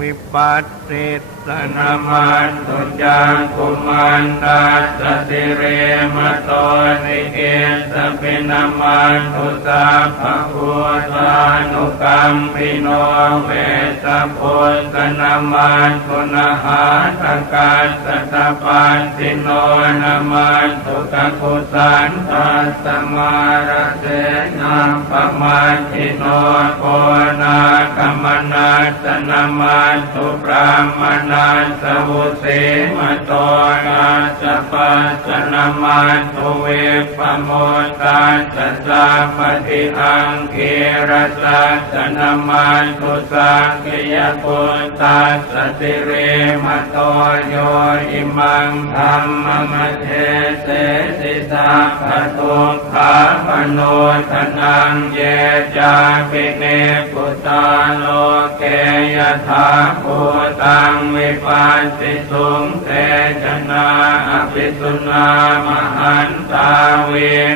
วิปัสสิสนามันตุจังกุมันตาสติเรมโตนิเกสปินามันตุสาภะคุตานุกัมปิโนเวสะโพสนามันตุนะหาตกัสสตปันติโนนามันตุกะคุสันตัสสมารเสนัมปะมันติโนโกนาคัมมนาสนามันตุปรามนันสวุเสมโตนาสปัสสนมันตุเวปโมตันสสะปฏิอังเกรสัสนมันตุสังเกยปุตตัสสติเรมโตโยอิมังธรรมมเทเสสิสัพพทุขาปโนทนังเยจาปิเนปุตตาโล ถาภูตังวิปัสสิสุงเตจนาอภิสุนามหันตาเว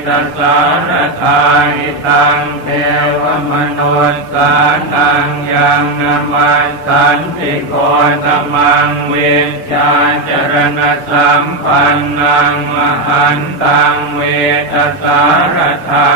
ตัสารทานิตังเทวมนุสสานังยังนามัสสันติโกตมังเวชาจรณสัมปันนังมหันตังเวตัสสารทา